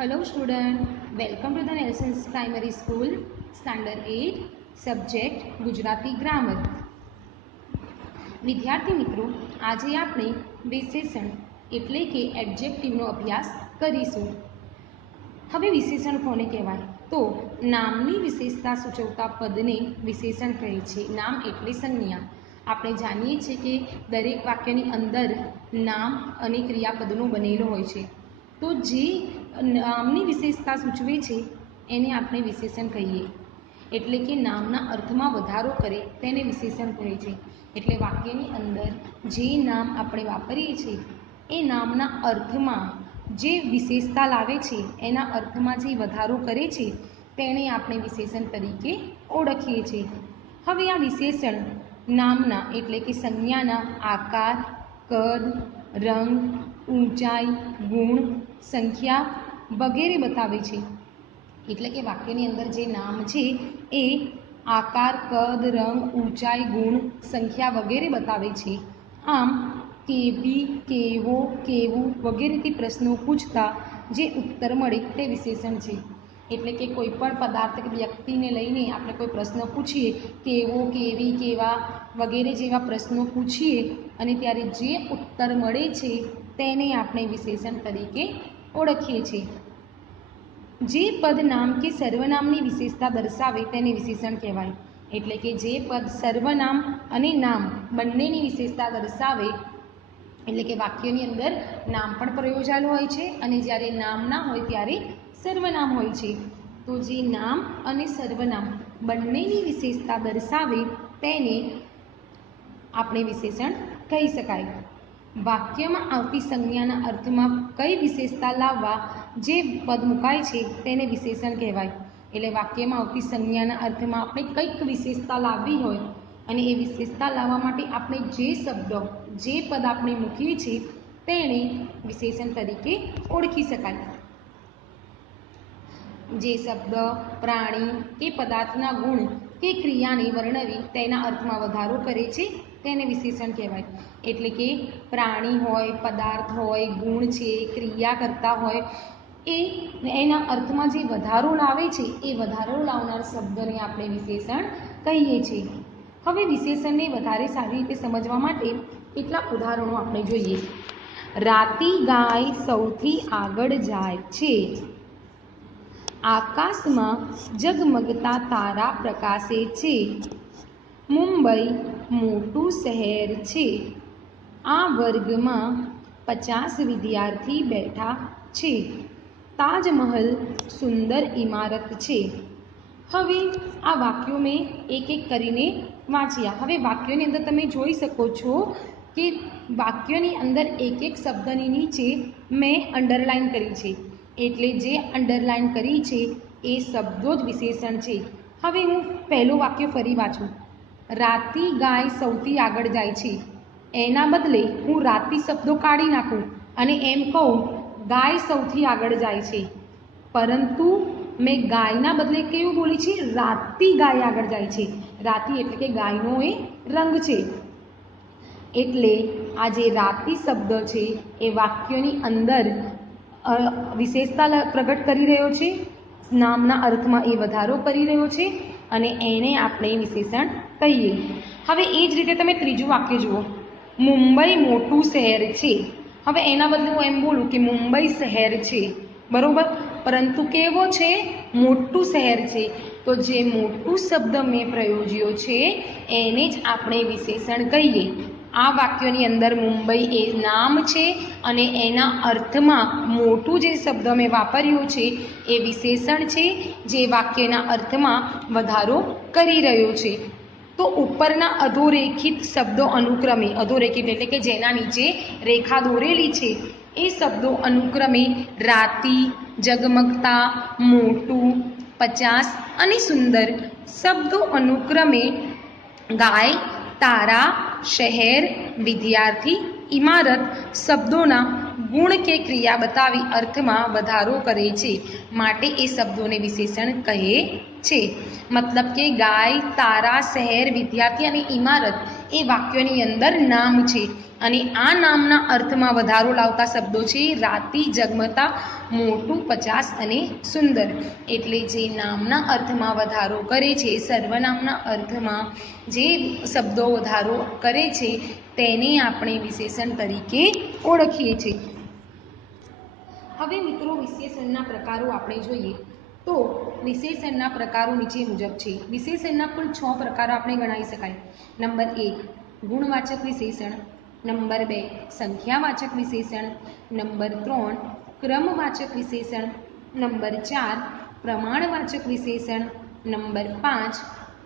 Hello student, welcome to the Nelson's Primary School, Standard 8, Subject Gujarati grammar. વિદ્યાર્થી મિત્રો, આજે આપણે વિશેષણ એટલે કે એડજેક્ટિવનો અભ્યાસ કરીશું. હવે વિશેષણ કોને કહેવાય? તો નામની વિશેષતા સૂચવતા પદને વિશેષણ કહે છે. નામ એટલે સંજ્ઞા. આપણે જાણીએ છીએ કે દરેક વાક્યની અંદર નામ અને ક્રિયાપદનો બનેલો હોય છે. તો જે નામની વિશેષતા સૂચવે છે એને આપણે વિશેષણ કહીએ. એટલે કે નામના અર્થમાં વધારો કરે તેને વિશેષણ કહે છે. એટલે વાક્યની અંદર જે નામ આપણે વાપરીએ છીએ એ નામના અર્થમાં જે વિશેષતા લાવે છે, એના અર્થમાં જે વધારો કરે છે તેને આપણે વિશેષણ તરીકે ઓળખીએ છીએ. હવે આ વિશેષણ નામના એટલે કે સંજ્ઞાના આકાર, કદ, રંગ, ઊંચાઈ, ગુણ, સંખ્યા વગેરે બતાવે છે. એટલે કે વાક્યની અંદર જે નામ છે એ આકાર, કદ, રંગ, ઊંચાઈ, ગુણ, સંખ્યા વગેરે બતાવે છે. આમ કેવી, કેવો, કેવું વગેરેથી પ્રશ્નો પૂછતા જે ઉત્તર મળે તે વિશેષણ છે. એટલે કે કોઈ પણ પદાર્થ કે વ્યક્તિને લઈને આપણે કોઈ પ્રશ્ન પૂછીએ, કેવો, કેવી, કેવા વગેરે જેવા પ્રશ્નો પૂછીએ અને ત્યારે જે ઉત્તર મળે છે તેને આપણે વિશેષણ તરીકે ઓળખીએ છીએ. જે પદ નામ કે સર્વનામની વિશેષતા દર્શાવે તેને વિશેષણ કહેવાય. એટલે કે જે પદ સર્વનામ અને નામ બંનેની વિશેષતા દર્શાવે, એટલે કે વાક્યની અંદર નામ પણ પ્રયોજાયેલું હોય છે અને જ્યારે નામ ના હોય ત્યારે સર્વનામ હોય છે. તો જે નામ અને સર્વનામ બંનેની વિશેષતા દર્શાવે તેને આપણે વિશેષણ કહી શકાય. વાક્યમાં આવતી સંજ્ઞાના અર્થમાં કઈ વિશેષતા લાવવા જે પદ મુકાય છે તેને વિશેષણ કહેવાય. એટલે વાક્યમાં આવતી સંજ્ઞાના અર્થમાં આપણે કંઈક વિશેષતા લાવવી હોય અને એ વિશેષતા લાવવા માટે આપણે જે શબ્દ, જે પદ આપણે મૂકીએ છીએ તેને વિશેષણ તરીકે ઓળખી શકાય. જે શબ્દ પ્રાણી કે પદાર્થના ગુણ કે ક્રિયાને વર્ણવી તેના અર્થમાં વધારો કરે છે તેને વિશેષણ કહેવાય. એટલે કે પ્રાણી હોય, પદાર્થ હોય, ગુણ છે, ક્રિયા કરતા હોય એના અર્થમાં જે વધારો લાવે છે એ વધારો લાવનાર શબ્દને આપણે વિશેષણ કહીએ છીએ. હવે વિશેષણને વધારે સારી રીતે સમજવા માટે કેટલાક ઉદાહરણો આપણે જોઈએ. રાતી ગાય સૌથી આગળ જાય છે. આકાશમાં ઝગમગતા તારા પ્રકાશે છે. મુંબઈ મોટું શહેર છે. આ વર્ગમાં 50 વિદ્યાર્થી બેઠા છે. તાજમહલ સુંદર ઇમારત છે. હવે આ વાક્યો મેં એક એક કરીને વાંચ્યા. હવે વાક્યોની અંદર તમે જોઈ શકો છો કે વાક્યોની અંદર એક એક શબ્દની નીચે મેં અંડરલાઇન કરી છે. એટલે જે અંડરલાઇન કરી છે એ શબ્દો જ વિશેષણ છે. હવે હું પહેલું વાક્ય ફરી વાંચું. રાતી ગાય સૌથી આગળ જાય છે. એના બદલે હું રાતી શબ્દો કાઢી નાખું અને એમ કહું ગાય સૌથી આગળ જાય છે. પરંતુ મેં ગાયના બદલે કેવું બોલી છે? રાતી ગાય આગળ જાય છે. રાતી એટલે કે ગાયનો એ રંગ છે. એટલે આ જે રાતી શબ્દ છે એ વાક્યની અંદર વિશેષતા પ્રગટ કરી રહ્યો છે, નામના અર્થમાં એ વધારો કરી રહ્યો છે અને એને આપણે વિશેષણ કહીએ. હવે એ જ રીતે તમે ત્રીજું વાક્ય જુઓ. મુંબઈ મોટું શહેર છે. હવે એના બદલે હું એમ બોલું કે મુંબઈ શહેર છે, બરોબર, પરંતુ કેવો છે? મોટું શહેર છે. તો જે મોટું શબ્દ મેં પ્રયોજ્યો છે એને જ આપણે વિશેષણ કહીએ. આ વાક્યોની અંદર મુંબઈ એ નામ છે અને એના અર્થમાં મોટું જે શબ્દ મેં વાપર્યો છે એ વિશેષણ છે, જે વાક્યના અર્થમાં વધારો કરી રહ્યો છે. તો ઉપરના અધોરેખિત શબ્દો અનુક્રમે, અધોરેખિત એટલે કે જેના નીચે રેખા દોરેલી છે એ શબ્દો અનુક્રમે રાતી, ઝગમગતા, મોટું, 50 અને સુંદર શબ્દો અનુક્રમે ગાય, તારા, શહેર, વિદ્યાર્થી, ઇમારત શબ્દોના ગુણ કે ક્રિયા બતાવી અર્થમાં વધારો કરે છે. માટે એ શબ્દોને વિશેષણ કહે છે. મતલબ કે ગાય, તારા, શહેર, વિદ્યાર્થી અને ઇમારત એ વાક્યોની અંદર નામ છે અને આ નામના અર્થમાં વધારો લાવતા શબ્દો છે રાતી, જગમતા, મોટું, 50 અને સુંદર. એટલે જે નામના અર્થમાં વધારો કરે છે, સર્વનામના અર્થમાં જે શબ્દો વધારો કરે છે તેને આપણે વિશેષણ તરીકે ઓળખીએ છીએ. હવે મિત્રો વિશેષણના પ્રકારો આપણે જોઈએ તો વિશેષણના પ્રકારો નીચે મુજબ છે. વિશેષણના કુલ 6 પ્રકારો આપણે ગણાવી શકાય. નંબર 1 ગુણવાચક વિશેષણ, નંબર 2 સંખ્યાવાચક વિશેષણ, નંબર 3 ક્રમવાચક વિશેષણ, નંબર 4 પ્રમાણવાચક વિશેષણ, નંબર 5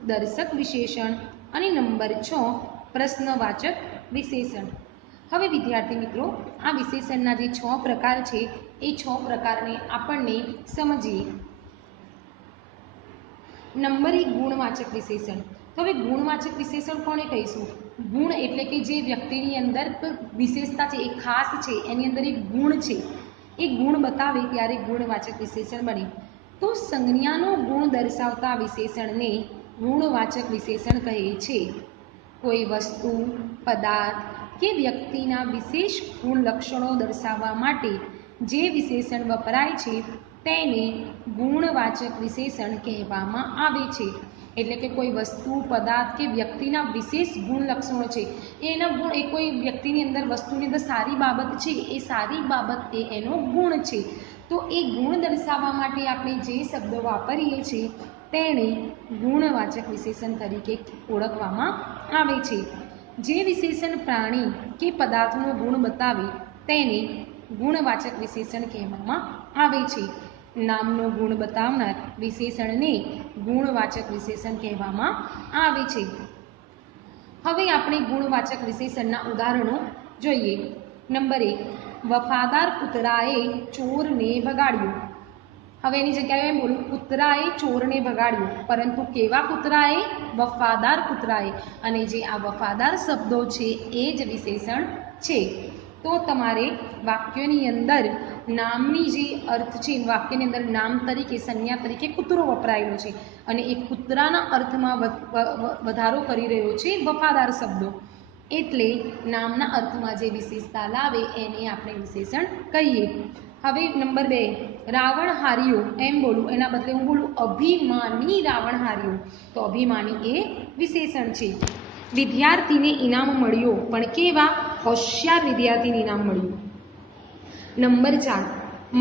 દર્શક વિશેષણ અને નંબર 6 પ્રશ્નવાચક વિશેષણ. હવે વિદ્યાર્થી મિત્રો, આ વિશેષણના જે 6 પ્રકાર છે એ 6 પ્રકારને આપણને સમજીએ. નંબર 1 ગુણવાચક વિશેષણ. તો હવે ગુણવાચક વિશેષણ કોને કહીશું? ગુણ એટલે કે જે વ્યક્તિની અંદર વિશેષતા છે, એ ખાસ છે, એની અંદર એક ગુણ છે, એ ગુણ બતાવે ત્યારે ગુણવાચક વિશેષણ બને. તો સંજ્ઞાનો ગુણ દર્શાવતા વિશેષણને ગુણવાચક વિશેષણ કહે છે. કોઈ વસ્તુ, પદાર્થ કે વ્યક્તિના વિશેષ ગુણ લક્ષણો દર્શાવવા માટે જે વિશેષણ વપરાય છે તેને ગુણવાચક વિશેષણ કહેવામાં આવે છે. એટલે કે કોઈ વસ્તુ, પદાર્થ કે વ્યક્તિના વિશેષ ગુણ લક્ષણો છે, એના ગુણ, એ કોઈ વ્યક્તિની અંદર, વસ્તુની અંદર સારી બાબત છે, એ સારી બાબત એ એનો ગુણ છે. તો એ ગુણ દર્શાવવા માટે આપણે જે શબ્દો વાપરીએ છીએ તેને ગુણવાચક વિશેષણ તરીકે ઓળખવામાં આવે છે. જે વિશેષણ પ્રાણી કે પદાર્થનો ગુણ બતાવે તેને ગુણવાચક વિશેષણ કહેવામાં આવે છે. નામનો ગુણ બતાવનાર વિશેષણને ગુણવાચક વિશેષણ કહેવામાં આવે છે. હવે આપણે ગુણવાચક વિશેષણના ઉદાહરણો જોઈએ. નંબર 1 વફાદાર કૂતરાએ ચોરને ભગાડ્યો. હવે એની જગ્યાએ એમ બોલું, કૂતરાએ ચોરને ભગાડ્યો, પરંતુ કેવા કૂતરાએ? વફાદાર કૂતરાએ. અને જે આ વફાદાર શબ્દો છે એ જ વિશેષણ છે. તો તમારે વાક્યોની અંદર નામની જે અર્થ છે, વાક્યની અંદર નામ તરીકે, સંજ્ઞા તરીકે કૂતરો વપરાયેલો છે અને એ કૂતરાના અર્થમાં વધારો કરી રહ્યો છે વફાદાર શબ્દો. એટલે નામના અર્થમાં જે વિશેષતા લાવે એને આપણે વિશેષણ કહીએ. હવે નંબર 2 રાવણ હાર્યો. એમ બોલું, એના બદલે હું બોલું અભિમાની રાવણ હાર્યો. તો અભિમાની એ વિશેષણ છે. વિદ્યાર્થીને ઇનામ મળ્યો, પણ કેવા? હોશિયાર વિદ્યાર્થીને ઇનામ મળ્યું. નંબર 4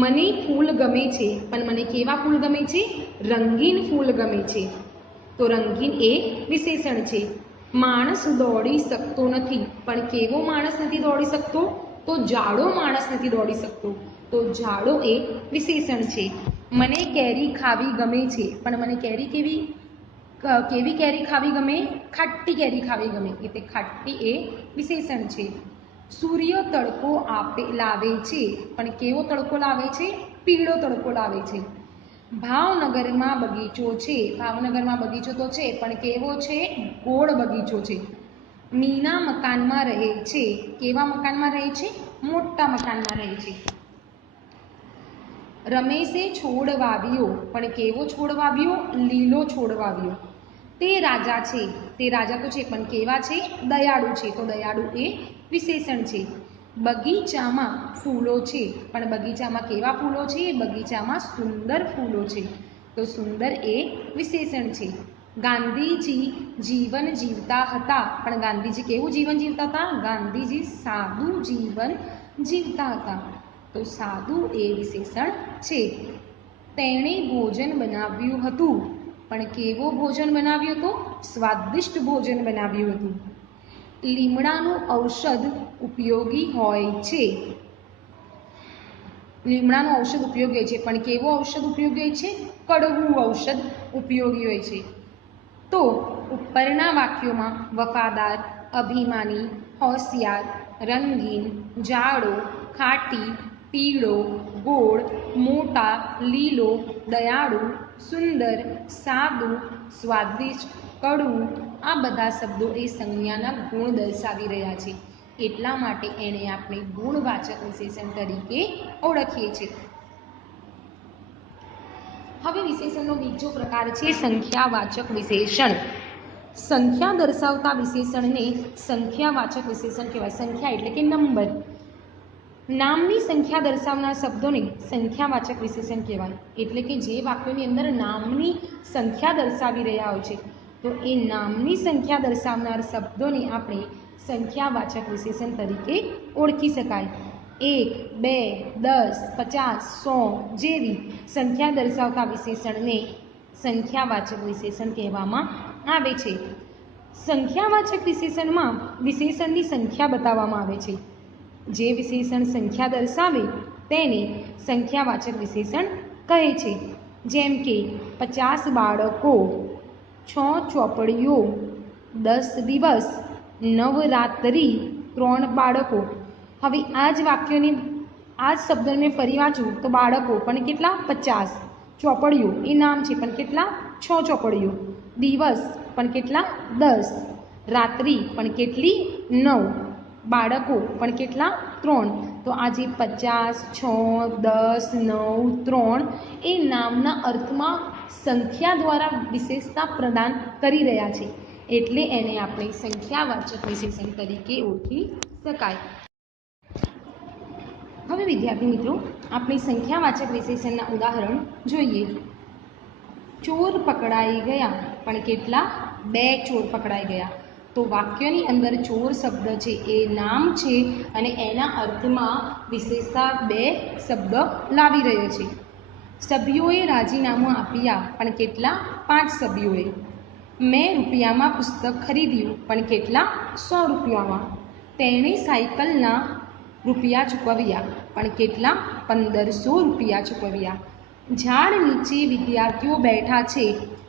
મને ફૂલ ગમે છે, પણ મને કેવા ફૂલ ગમે છે? રંગીન ફૂલ ગમે છે. તો રંગીન એ વિશેષણ છે. માણસ દોડી શકતો નથી, પણ કેવો માણસ નથી દોડી શકતો? તો જાડો માણસ નથી દોડી શકતો. તો જાડો એ વિશેષણ છે. મને કેરી ખાવી ગમે છે, પણ મને કેરી કેવી કેરી ખાવી ગમે? ખાટી કેરી ખાવી ગમે. એટલે ખાટી એ વિશેષણ છે. સૂર્ય તડકો લાવે છે, પણ કેવો તડકો લાવે છે? પીળો તડકો લાવે છે. ભાવનગરમાં બગીચો છે. ભાવનગરમાં બગીચો તો છે, પણ કેવો છે? ગોળ બગીચો છે. મીના મકાનમાં રહે છે. કેવા મકાનમાં રહે છે? મોટા મકાનમાં રહે છે. રમેશે છોડ વાવ્યો, પણ કેવો છોડ વાવ્યો? લીલો છોડ વાવ્યો. તે રાજા છે. તે રાજા તો છે, પણ કેવા છે? દયાળુ છે. તો દયાળુ એ વિશેષણ છે. બગીચામાં ફૂલો છે, પણ બગીચામાં કેવા ફૂલો છે? બગીચામાં સુંદર ફૂલો છે. તો સુંદર એ વિશેષણ છે. ગાંધીજી જીવન જીવતા હતા, પણ ગાંધીજી કેવું જીવન જીવતા હતા? ગાંધીજી સાદું જીવન જીવતા હતા. તો સાદું એ વિશેષણ છે. તેણે ભોજન બનાવ્યું હતું, પણ કેવો ભોજન બનાવ્યું હતું? સ્વાદિષ્ટ ભોજન બનાવ્યું હતું. લીમડાનું ઔષધ ઉપયોગી હોય છે. લીમડાનું ઔષધ ઉપયોગી હોય છે, પણ કેવો ઔષધ ઉપયોગી હોય છે? કડવું ઔષધ ઉપયોગી હોય છે. તો ઉપરના વાક્યોમાં વફાદાર, અભિમાની, હોશિયાર, રંગીન, જાડો, ખાટી, પીળો, ગોળ, મોટા, લીલો, દયાળુ, સુંદર, સાદું, સ્વાદિષ્ટ, કડવું, આ બધા શબ્દો એ સંજ્ઞાના ગુણ દર્શાવી રહ્યા છે. એટલા માટે એને આપણે ગુણવાચક વિશેષણ તરીકે ઓળખીએ છીએ. હવે વિશેષણનો બીજો પ્રકાર છે સંખ્યાવાચક વિશેષણ. સંખ્યા દર્શાવતા વિશેષણને સંખ્યાવાચક વિશેષણ કહેવાય. સંખ્યા એટલે કે નંબર. નામની સંખ્યા દર્શાવનાર શબ્દોને સંખ્યાવાચક વિશેષણ કહેવાય. એટલે કે જે વાક્યોની અંદર નામની સંખ્યા દર્શાવી રહ્યા હોય છે તો એ નામની સંખ્યા દર્શાવનાર શબ્દોને આપણે સંખ્યાવાચક વિશેષણ તરીકે ઓળખી શકાય. 1, 2, 10, 50, 100 જેવી સંખ્યા દર્શાવતા વિશેષણને સંખ્યાવાચક વિશેષણ કહેવામાં આવે છે. સંખ્યાવાચક વિશેષણમાં વિશેષણની સંખ્યા બતાવવામાં આવે છે. જે વિશેષણ સંખ્યા દર્શાવે તેને સંખ્યાવાચક વિશેષણ કહે છે. જેમ કે 50 બાળકો, 6 ચોપડીઓ, 10 દિવસ, નવરાત્રિ, 3 બાળકો. હવે આ જ વાક્યોની આ જ શબ્દને મેં ફરી વાંચું તો બાળકો પણ કેટલા? 50. ચોપડીઓ એ નામ છે પણ કેટલા? 6 ચોપડીઓ. દિવસ પણ કેટલા? 10. રાત્રિ પણ કેટલી? 9. બાળકો પણ કેટલા? 3. તો આજે 50, 6, 10, 9, 3 એ નામના અર્થમાં સંખ્યા દ્વારા વિશેષતા પ્રદાન કરી રહ્યા છે. એટલે એને આપણે સંખ્યાવાચક વિશેષણ તરીકે ઓળખી શકાય. હવે વિદ્યાર્થી મિત્રો, આપણે સંખ્યાવાચક વિશેષણના ઉદાહરણ જોઈએ. ચોર પકડાઈ ગયા પણ કેટલા? 2 ચોર પકડાઈ ગયા. તો વાક્યની અંદર ચોર શબ્દ છે એ નામ છે અને એના અર્થમાં વિશેષતા 2 શબ્દ લાવી રહ્યો છે. સભ્યોએ રાજીનામું આપ્યા પણ કેટલા? 5 સભ્યોએ. મેં રૂપિયામાં પુસ્તક ખરીદ્યું પણ કેટલા? 100 રૂપિયામાં. તેણે સાયકલના રૂપિયા ચૂકવ્યા પણ કેટલા? 1500 રૂપિયા ચૂકવ્યા. ઝાડ નીચે વિદ્યાર્થીઓ બેઠા છે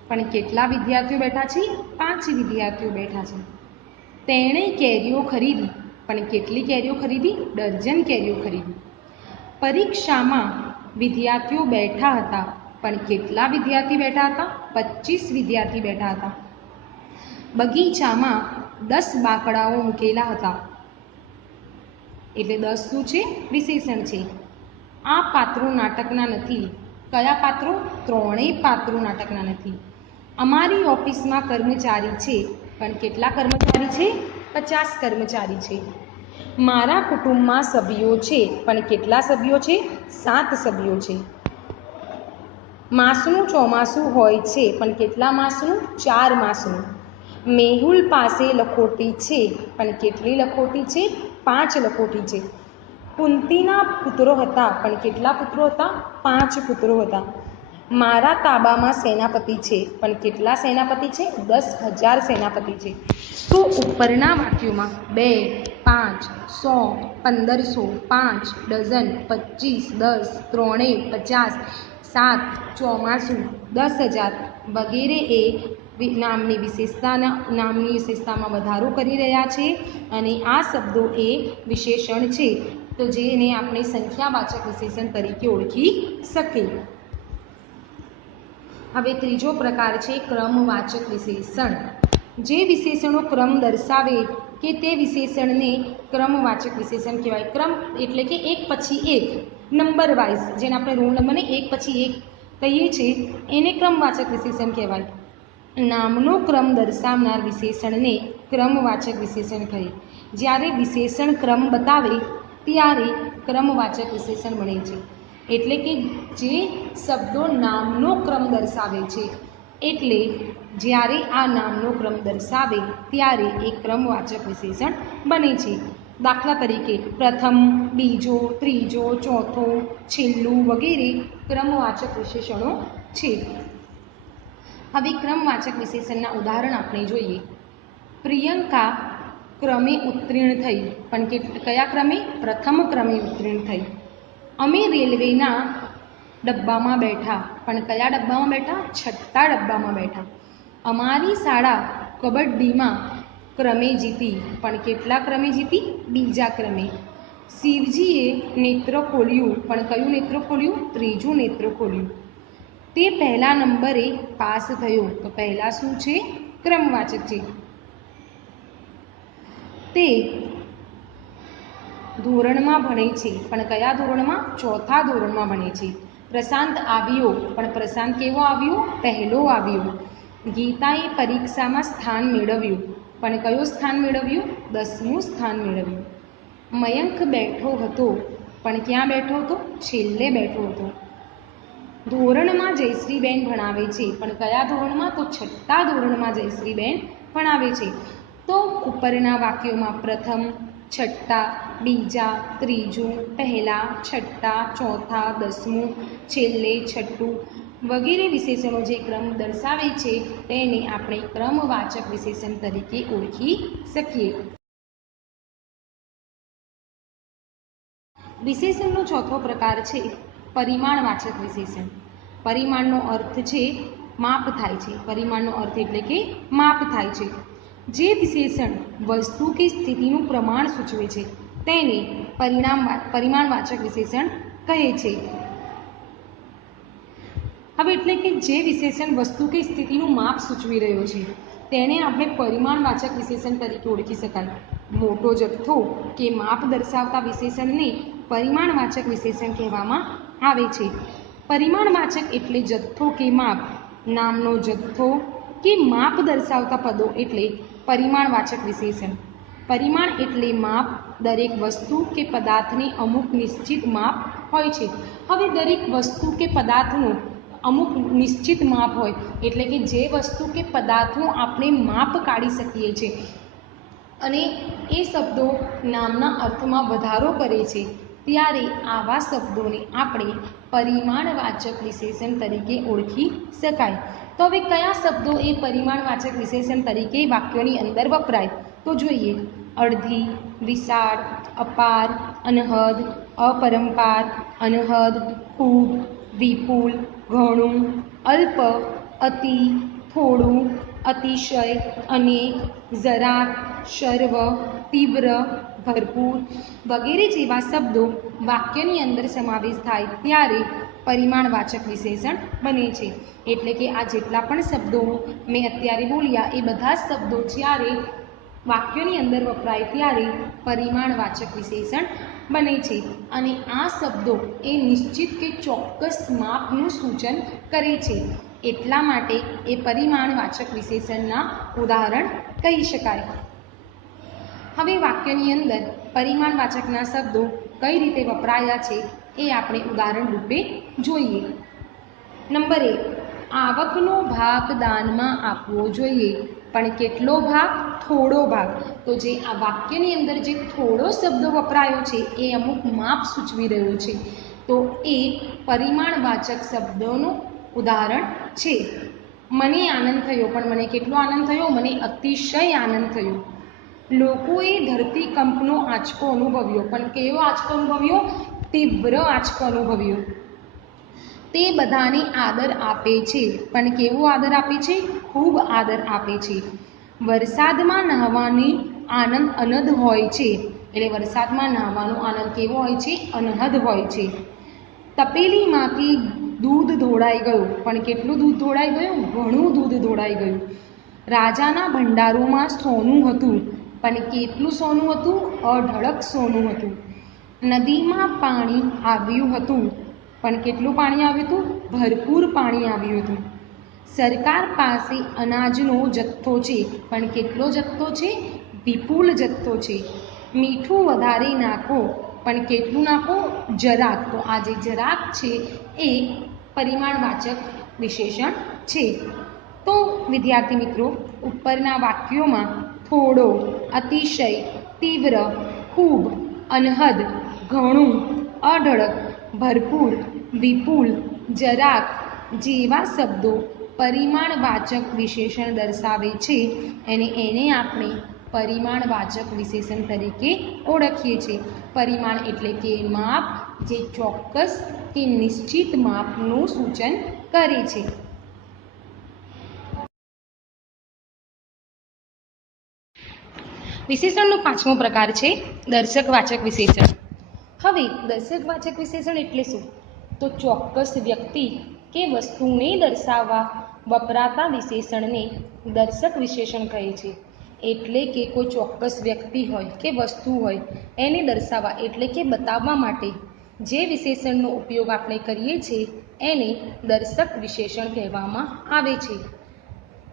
પણ કેટલા વિદ્યાર્થીઓ બેઠા છે? 5 વિદ્યાર્થીઓ બેઠા છે. તેણે કેરીઓ ખરીદી પણ કેટલી કેરીઓ ખરીદી? ડઝન કેરીઓ ખરીદી. પરીક્ષામાં વિદ્યાર્થીઓ બેઠા હતા પણ કેટલા વિદ્યાર્થી બેઠા હતા? 25 વિદ્યાર્થી બેઠા હતા. બગીચામાં 10 બાકડાઓ મૂકેલા હતા. એટલે 10 શું છે? વિશેષણ છે. આ પાત્રો નાટકના નથી. કયા પાત્રો? 3 પાત્રો નાટકના નથી. અમારી ઓફિસમાં કર્મચારી છે પણ કેટલા કર્મચારી છે? 50 કર્મચારી છે. મારા કુટુંબમાં સભ્યો છે પણ કેટલા સભ્યો છે? 7 સભ્યો છે. માસનું ચોમાસું હોય છે પણ કેટલા માસનું? 4 માસનું. મેહુલ પાસે લખોટી છે પણ કેટલી લખોટી છે? 5 લખોટી છે. કુંતીના પુત્રો હતા પણ કેટલા પુત્રો હતા? 5 પુત્રો હતા. મારા તાબામાં સેનાપતિ છે પણ કેટલા સેનાપતિ છે? 10,000 સેનાપતિ છે. તો ઉપરના વાક્યોમાં 2, 5, 100, 1500, 5 ડઝન, 25, 10, 3, 50, 7 ચોમાસું, 10,000 વગેરે એ નામની વિશેષતામાં વધારો કરી રહ્યા છે અને આ શબ્દો એ વિશેષણ છે તો જેને આપણે સંખ્યાવાચક વિશેષણ તરીકે ઓળખી શકીએ. હવે ત્રીજો પ્રકાર છે ક્રમવાચક વિશેષણ. જે વિશેષણો ક્રમ દર્શાવે કે તે વિશેષણને ક્રમવાચક વિશેષણ કહેવાય. ક્રમ એટલે કે એક પછી એક, નંબર વાઇઝ, જેને આપણે રોલ નંબરને એક પછી એક કહીએ છીએ એને ક્રમવાચક વિશેષણ કહેવાય. નામનો ક્રમ દર્શાવનાર વિશેષણને ક્રમવાચક વિશેષણ કહે. જ્યારે વિશેષણ ક્રમ બતાવે ત્યારે ક્રમવાચક વિશેષણ બને છે. એટલે કે જે શબ્દો નામનો ક્રમ દર્શાવે છે એટલે જ્યારે આ નામનો ક્રમ દર્શાવે ત્યારે એ ક્રમવાચક વિશેષણ બને છે. દાખલા તરીકે પ્રથમ, બીજો, ત્રીજો, ચોથો, છેલ્લું વગેરે ક્રમવાચક વિશેષણો છે. હવે ક્રમવાચક વિશેષણના ઉદાહરણ આપણે જોઈએ. પ્રિયંકા ક્રમે ઉત્તીર્ણ થઈ પણ કયા ક્રમે? પ્રથમ ક્રમે ઉત્તીર્ણ થઈ. અમે રેલવેના ડબ્બામાં બેઠા પણ કયા ડબ્બામાં બેઠા? 6થા ડબ્બામાં બેઠા. અમારી શાળા કબડ્ડીમાં ક્રમે જીતી પણ કેટલા ક્રમે જીતી? બીજા ક્રમે. શિવજીએ નેત્ર ખોલ્યું પણ કયું નેત્ર ખોલ્યું? ત્રીજું નેત્ર ખોલ્યું. તે પહેલા નંબરે પાસ થયો તો પહેલા શું છે? ક્રમવાચક છે. તે ધોરણમાં ભણે છે પણ કયા ધોરણમાં? 4થા ધોરણમાં ભણે છે. પ્રશાંત આવ્યો પણ પ્રશાંત કેવો આવ્યો? પહેલો આવ્યો. ગીતાએ પરીક્ષામાં સ્થાન મેળવ્યું, પણ કયું સ્થાન મેળવ્યું? 10મું સ્થાન મેળવ્યું. મયંક બેઠો હતો, પણ ક્યાં બેઠો હતો? છેલ્લે બેઠો હતો. ધોરણમાં જયશ્રીબેન ભણાવે છે, પણ કયા ધોરણમાં? તો 6થા ધોરણમાં જયશ્રીબેન ભણાવે છે. તો ઉપરના વાક્યોમાં પ્રથમ, છઠ્ઠા, બીજા, ત્રીજું, પહેલા, છઠ્ઠા, ચોથા, 10મું, છેલ્લે, છઠ્ઠું વગેરે વિશેષણો જે ક્રમ દર્શાવે છે તેને આપણે ક્રમવાચક વિશેષણ તરીકે ઓળખી શકીએ. વિશેષણનો ચોથો પ્રકાર છે પરિમાણવાચક વિશેષણ. પરિમાણનો અર્થ છે માપ થાય છે. પરિમાણનો અર્થ એટલે કે માપ થાય છે. જે વિશેષણ વસ્તુ કે સ્થિતિનું પ્રમાણ સૂચવે છે તેને પરિમાણવાચક વિશેષણ કહે છે. હવે એટલે કે જે વિશેષણ વસ્તુ કે સ્થિતિનું માપ સૂચવી રહ્યો છે તેને આપણે પરિમાણવાચક વિશેષણ તરીકે ઓળખી શકાય. મોટો જથ્થો કે માપ દર્શાવતા વિશેષણને પરિમાણવાચક વિશેષણ કહેવામાં આવે છે. પરિમાણવાચક એટલે જથ્થો કે માપ. નામનો જથ્થો કે માપ દર્શાવતા પદો એટલે પરિમાણવાચક વિશેષણ. પરિમાણ એટલે માપ. દરેક વસ્તુ કે પદાર્થને અમુક નિશ્ચિત માપ હોય છે. હવે દરેક વસ્તુ કે પદાર્થનું અમુક નિશ્ચિત માપ હોય એટલે કે જે વસ્તુ કે પદાર્થનું આપણે માપ કાઢી શકીએ છીએ અને એ શબ્દો નામના અર્થમાં વધારો કરે છે ત્યારે આવા શબ્દોને આપણે પરિમાણવાચક વિશેષણ તરીકે ઓળખી શકાય. તો હવે કયા શબ્દો એ પરિમાણવાચક વિશેષણ તરીકે વાક્યોની અંદર વપરાય તો જોઈએ. અડધી, વિશાળ, અપાર, અનહદ, અપરંપાર, અનહદ, ખૂબ, વિપુલ, ઘણું, અલ્પ, અતિ, થોડું, અતિશય, અનેક, જરાક, સર્વ, તીવ્ર, ભરપૂર વગેરે જેવા શબ્દો વાક્યની અંદર સમાવેશ થાય ત્યારે પરિમાણવાચક વિશેષણ બને છે. એટલે કે આ જેટલા પણ શબ્દો મેં અત્યારે બોલ્યા એ બધા શબ્દો જ્યારે વાક્યોની અંદર વપરાય ત્યારે પરિમાણવાચક વિશેષણ બને છે અને આ શબ્દો એ નિશ્ચિત કે ચોક્કસ માપનું સૂચન કરે છે. એટલા માટે એ પરિમાણવાચક વિશેષણના ઉદાહરણ કહી શકાય. હવે વાક્યની અંદર પરિમાણવાચકના શબ્દો કઈ રીતે વપરાયા છે એ આપણે ઉદાહરણ રૂપે જોઈએ. નંબર 1, આવકનો ભાગ દાનમાં આપવો જોઈએ, પણ કેટલો ભાગ? થોડો ભાગ. તો જે આ વાક્યની અંદર જે થોડો શબ્દ વપરાયો છે એ અમુક માપ સૂચવી રહ્યો છે તો એ પરિમાણવાચક શબ્દોનું ઉદાહરણ છે. મને આનંદ થયો, પણ મને કેટલો આનંદ થયો? મને અતિશય આનંદ થયો. લોકોએ ધરતીકંપનો આંચકો અનુભવ્યો, પણ કેવો આંચકો અનુભવ્યો? તીવ્ર આંચકો અનુભવ્યો. તે બધાને આદર આપે છે, પણ કેવો આદર આપે છે? ખૂબ આદર આપે છે. વરસાદમાં નહાવાની આનંદ અનહદ હોય છે. એટલે વરસાદમાં નહાવાનો આનંદ કેવો હોય છે? અનહદ હોય છે. તપેલીમાંથી દૂધ ઢોળાઈ ગયું, પણ કેટલું દૂધ ઢોળાઈ ગયું? ઘણું દૂધ ઢોળાઈ ગયું. રાજાના ભંડારોમાં સોનું હતું, પણ કેટલું સોનું હતું? અઢળક સોનું હતું. નદીમાં પાણી આવ્યું હતું, પણ કેટલું પાણી આવ્યું હતું? ભરપૂર પાણી આવ્યું હતું. સરકાર પાસે અનાજનો જથ્થો છે, પણ કેટલો જથ્થો છે? વિપુલ જથ્થો છે. મીઠું વધારે નાખો, પણ કેટલું નાખો? જરાક. તો આ જે જરાક છે એ પરિમાણવાચક વિશેષણ છે. તો વિદ્યાર્થી મિત્રો, ઉપરના વાક્યોમાં થોડો, અતિશય, તીવ્ર, ખૂબ, અનહદ, ઘણું, અઢળક, ભરપૂર, વિપુલ, જરાક જેવા શબ્દો પરિમાણવાચક વિશેષણ દર્શાવે છે એને આપણે પરિમાણવાચક વિશેષણ તરીકે ઓળખીએ છીએ. પરિમાણ એટલે કે માપ, જે ચોક્કસ કે નિશ્ચિત માપનું સૂચન કરે છે. વિશેષણનો 5મો પ્રકાર છે દર્શકવાચક વિશેષણ. હવે દર્શકવાચક વિશેષણ એટલે શું? તો ચોક્કસ વ્યક્તિ કે વસ્તુને દર્શાવવા વપરાતા વિશેષણને દર્શક વિશેષણ કહે છે. એટલે કે કોઈ ચોક્કસ વ્યક્તિ હોય કે વસ્તુ હોય એને દર્શાવવા એટલે કે બતાવવા માટે જે વિશેષણનો ઉપયોગ આપણે કરીએ છીએ એને દર્શક વિશેષણ કહેવામાં આવે છે.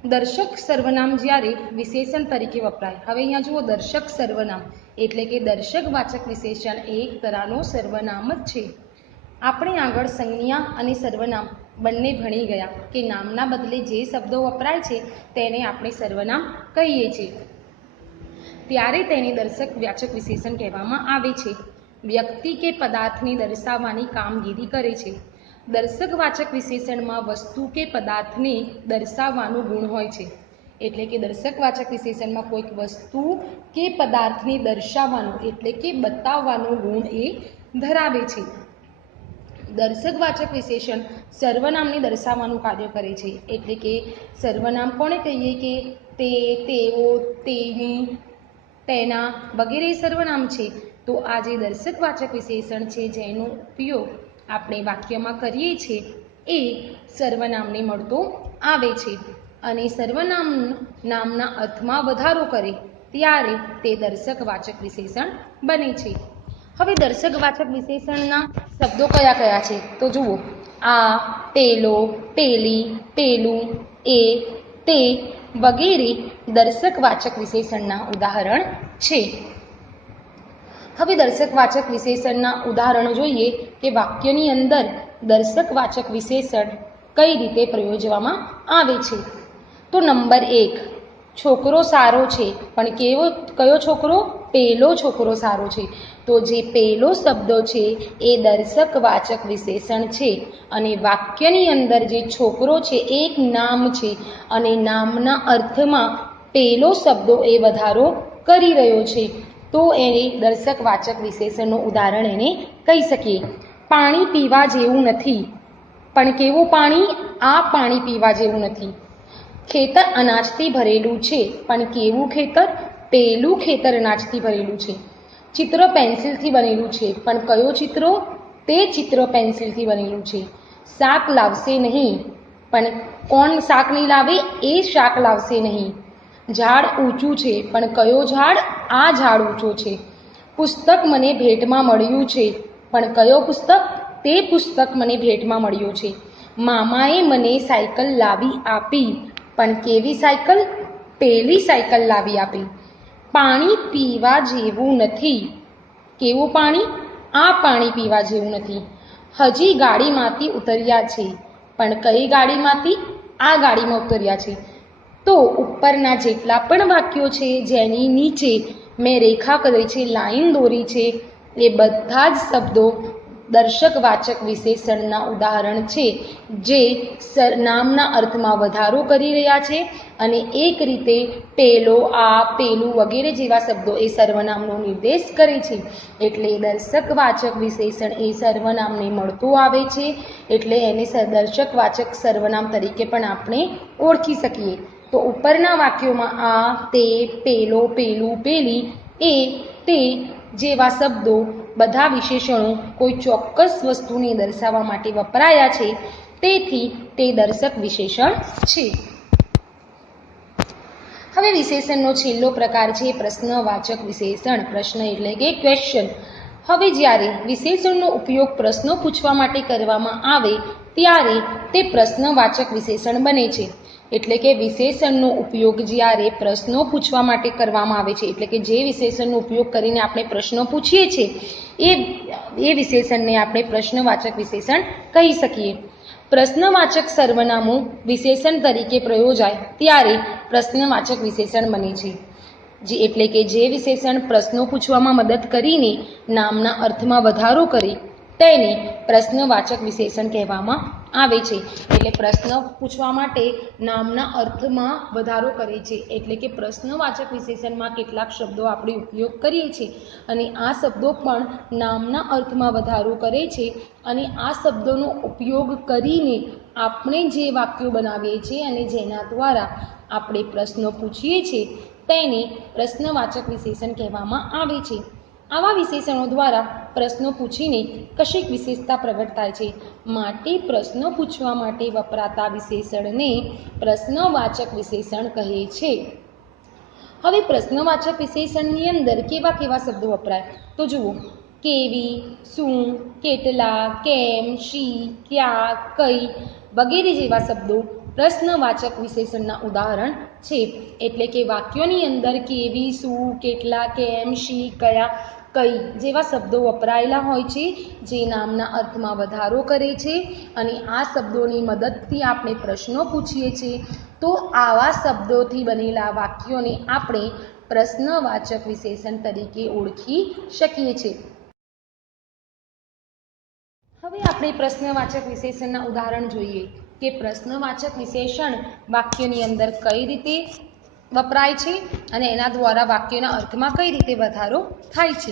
દર્શક સર્વનામ જ્યારે વિશેષણ તરીકે વપરાય. હવે અહીંયા જુઓ, દર્શક સર્વનામ એટલે કે દર્શકવાચક વિશેષણ એ એક તરાનો સર્વનામ જ છે. આપણે આગળ સંજ્ઞા અને સર્વનામ બંને ભણી ગયા કે નામના બદલે જે શબ્દો વપરાય છે તેને આપણે સર્વનામ કહીએ છીએ, ત્યારે તેને દર્શકવાચક વિશેષણ કહેવામાં આવે છે. વ્યક્તિ કે પદાર્થને દર્શાવવાની કામગીરી કરે છે. દર્શકવાચક વિશેષણમાં વસ્તુ કે પદાર્થને દર્શાવવાનો ગુણ હોય છે. એટલે કે દર્શકવાચક વિશેષણમાં કોઈક વસ્તુ કે પદાર્થને દર્શાવવાનો એટલે કે બતાવવાનો ગુણ એ ધરાવે છે. દર્શકવાચક વિશેષણ સર્વનામને દર્શાવવાનું કાર્ય કરે છે. એટલે કે સર્વનામ કોને કહીએ કે તે, તેઓ, તેની, તેના વગેરે સર્વનામ છે. તો આ જે દર્શકવાચક વિશેષણ છે જેનો ઉપયોગ આપણે વાક્યમાં કરીએ છીએ એ સર્વનામને મળતો આવે છે. અને સર્વનામ નામના અર્થમાં વધારો કરે ત્યારે તે દર્શકવાચક વિશેષણ બને છે. હવે દર્શકવાચક વિશેષણના શબ્દો કયા કયા છે તો જુઓ, આ, પેલો, પેલી, પેલું, એ, તે વગેરે દર્શકવાચક વિશેષણના ઉદાહરણ છે. હવે દર્શકવાચક વિશેષણના ઉદાહરણો જોઈએ કે વાક્યની અંદર દર્શકવાચક વિશેષણ કઈ રીતે પ્રયોજવામાં આવે છે. તો નંબર 1, છોકરો સારો છે. પણ કયો છોકરો? પેલો છોકરો સારો છે. તો જે પેલો શબ્દ છે એ દર્શકવાચક વિશેષણ છે અને વાક્યની અંદર જે છોકરો છે એ એક નામ છે અને નામના અર્થમાં પેલો શબ્દો એ વધારો કરી રહ્યો છે. તો એને દર્શકવાચક વિશેષણનું ઉદાહરણ એને કહી શકીએ. પાણી પીવા જેવું નથી. પણ કેવું પાણી? આ પાણી પીવા જેવું નથી. ખેતર અનાજથી ભરેલું છે. પણ કેવું ખેતર? પેલું ખેતર અનાજથી ભરેલું છે. ચિત્ર પેન્સિલથી બનેલું છે. પણ કયો ચિત્ર? તે ચિત્ર પેન્સિલથી બનેલું છે. શાક લાવશે નહીં. પણ કોણ શાક નહીં લાવે? એ શાક લાવશે નહીં. ઝાડ ઊંચું છે. પણ કયો ઝાડ? આ ઝાડ ઊંચો છે. પુસ્તક મને ભેટમાં મળ્યું છે. પણ કયો પુસ્તક? તે પુસ્તક મને ભેટમાં મળ્યું છે. મામાએ મને સાયકલ લાવી આપી. પણ કેવી સાયકલ? પેલી સાયકલ લાવી આપી. પાણી પીવા જેવું નથી. કેવું પાણી? આ પાણી પીવા જેવું નથી. હજી ગાડીમાંથી ઉતર્યા છે. પણ કઈ ગાડીમાંથી? આ ગાડીમાં ઉતર્યા છે. તો ઉપરના જેટલા પણ વાક્યો છે જેની નીચે મેં રેખા કરી છે, લાઈન દોરી છે, એ બધા જ શબ્દો દર્શકવાચક વિશેષણના ઉદાહરણ છે જે નામના અર્થમાં વધારો કરી રહ્યા છે અને એક રીતે પેલો, આ, પેલું વગેરે જેવા શબ્દો એ સર્વનામનો નિર્દેશ કરે છે. એટલે દર્શકવાચક વિશેષણ એ સર્વનામને મળતું આવે છે. એટલે એને દર્શકવાચક સર્વનામ તરીકે પણ આપણે ઓળખી શકીએ. તો ઉપરના વાક્યોમાં આ, તે, પેલો, પેલું, પેલી, એ, તે જેવા શબ્દો બધા વિશેષણો કોઈ ચોક્કસ વસ્તુને દર્શાવવા માટે વપરાયા છે. તેથી તે દર્શક વિશેષણ છે. હવે વિશેષણનો છેલ્લો પ્રકાર છે પ્રશ્નવાચક વિશેષણ. પ્રશ્ન એટલે કે ક્વેશ્ચન. હવે જ્યારે વિશેષણનો ઉપયોગ પ્રશ્નો પૂછવા માટે કરવામાં આવે ત્યારે તે પ્રશ્નવાચક વિશેષણ બને છે. એટલે કે વિશેષણનો ઉપયોગ જ્યારે પ્રશ્નો પૂછવા માટે કરવામાં આવે છે, એટલે કે જે વિશેષણનો ઉપયોગ કરીને આપણે પ્રશ્નો પૂછીએ છીએ એ વિશેષણને આપણે પ્રશ્નવાચક વિશેષણ કહી શકીએ. પ્રશ્નવાચક સર્વનામો વિશેષણ તરીકે પ્રયોજાય ત્યારે પ્રશ્નવાચક વિશેષણ બને છે. એટલે કે જે વિશેષણ પ્રશ્નો પૂછવામાં મદદ કરીને નામના અર્થમાં વધારો કરે તેને પ્રશ્નવાચક વિશેષણ કહેવામાં આવે છે. એટલે પ્રશ્ન પૂછવા માટે નામના અર્થમાં વધારો કરે છે. એટલે કે પ્રશ્નવાચક વિશેષણમાં કેટલાક શબ્દો આપણે ઉપયોગ કરીએ છીએ અને આ શબ્દો પણ નામના અર્થમાં વધારો કરે છે અને આ શબ્દોનો ઉપયોગ કરીને આપણે જે વાક્યો બનાવીએ છીએ અને જેના દ્વારા આપણે પ્રશ્નો પૂછીએ છીએ તેને પ્રશ્નવાચક વિશેષણ કહેવામાં આવે છે. આવા વિશેષણો દ્વારા પ્રશ્નો પૂછીને કશીક વિશેષતા પ્રગટ થાય છે. માટે પ્રશ્નો પૂછવા માટે વપરાતા વિશેષણને પ્રશ્નવાચક વિશેષણ કહે છે. હવે પ્રશ્નવાચક વિશેષણની અંદર કેવા કેવા શબ્દો વપરાય તો જુઓ, કેવી, શું, કેટલા, કેમ, શી, ક્યાં, કઈ વગેરે જેવા શબ્દો પ્રશ્નવાચક વિશેષણના ઉદાહરણ છે. એટલે કે વાક્યોની અંદર કેવી, શું, કેટલા, કેમ, શી, કયા, કઈ જેવા શબ્દો વપરાયેલા હોય છે જે નામના અર્થમાં વધારો કરે છે અને આ શબ્દોની મદદથી આપણે પ્રશ્નો પૂછીએ છીએ. તો આવા શબ્દોથી બનેલા વાક્યોને આપણે પ્રશ્નવાચક વિશેષણ તરીકે ઓળખી શકીએ છીએ. હવે આપણે પ્રશ્નવાચક વિશેષણના ઉદાહરણ જોઈએ કે પ્રશ્નવાચક વિશેષણ વાક્યની અંદર કઈ રીતે વપરાય છે અને એના દ્વારા વાક્યના અર્થમાં કઈ રીતે વધારો થાય છે.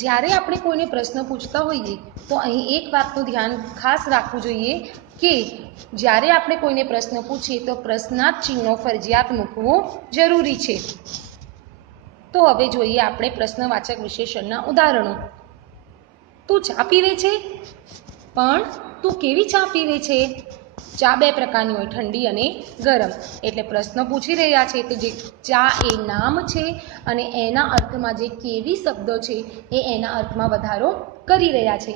જ્યારે આપણે કોઈને પ્રશ્ન પૂછતા હોઈએ તો અહીં એક વાતનું ધ્યાન ખાસ રાખવું જોઈએ કે જ્યારે આપણે કોઈને પ્રશ્ન પૂછીએ તો પ્રશ્નાર્થ ચિહ્નો ફરજિયાત મૂકવો જરૂરી છે. તો હવે જોઈએ આપણે પ્રશ્નવાચક વિશેષણના ઉદાહરણો. તું ચા પીવે છે? પણ તું કેવી ચા પીવે છે? ચા બે પ્રકારની હોય, ઠંડી અને ગરમ. એટલે પ્રશ્ન પૂછી રહ્યા છે તો જે ચા એ નામ છે અને એના અર્થમાં જે કેવી શબ્દ છે એ એના અર્થમાં વધારો કરી રહ્યા છે.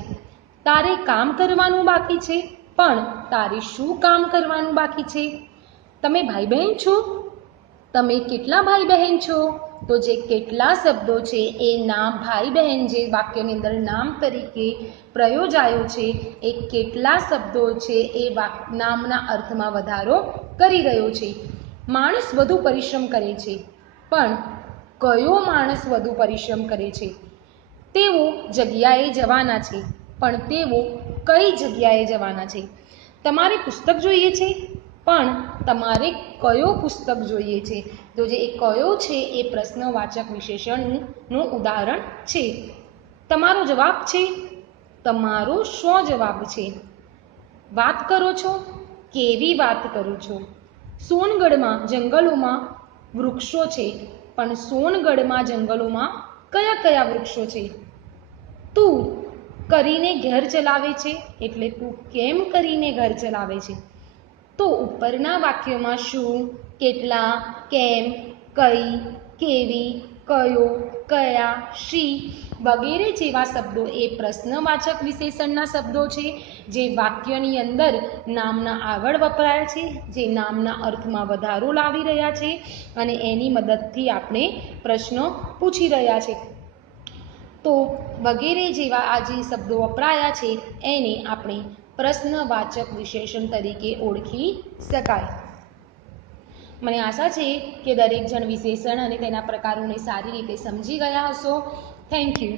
તારે કામ કરવાનું બાકી છે, પણ તારે શું કામ કરવાનું બાકી છે? તમે ભાઈ બહેન છો? તમે કેટલા ભાઈ બહેન છો? તો જે કેટલા શબ્દો છે એ નામ ભાઈ બહેન જે વાક્યની અંદર નામ તરીકે પ્રયોજાયો છે એ કેટલા શબ્દો છે એ નામના અર્થમાં વધારો કરી રહ્યો છે. માણસ વધુ પરિશ્રમ કરે છે, પણ કયો માણસ વધુ પરિશ્રમ કરે છે? તેઓ જગ્યાએ જવાના છે, પણ તેઓ કઈ જગ્યાએ જવાના છે? તમારે પુસ્તક જોઈએ છે, પણ તમારે કયો પુસ્તક જોઈએ છે? તો જે કયો છે એ પ્રશ્નવાચક વિશેષણનું ઉદાહરણ છે. તમારો જવાબ છે, તમારો શો જવાબ છે? વાત કરો છો, કેવી વાત કરો છો? સોનગઢમાં જંગલોમાં વૃક્ષો છે, પણ સોનગઢમાં જંગલોમાં કયા કયા વૃક્ષો છે? તું કરીને ઘર ચલાવે છે, એટલે તું કેમ કરીને ઘર ચલાવે છે? તો ઉપરના વાક્યોમાં શું, કેટલા, કેમ, કઈ, કેવી, કયો, કયા, શી વગેરે જેવા શબ્દો એ પ્રશ્નવાચક વિશેષણના શબ્દો છે જે વાક્યની અંદર નામના આગળ વપરાય છે, જે નામના અર્થમાં વધારો લાવી રહ્યા છે અને એની મદદથી આપણે પ્રશ્નો પૂછી રહ્યા છે. તો વગેરે જેવા આ જે શબ્દો વપરાયા છે એને આપણે પ્રશ્નવાચક વિશેષણ તરીકે ઓળખી શકાય. મને આશા છે કે દરેક જણ વિશેષણ અને તેના પ્રકારોને સારી રીતે સમજી ગયા હશો. Thank you.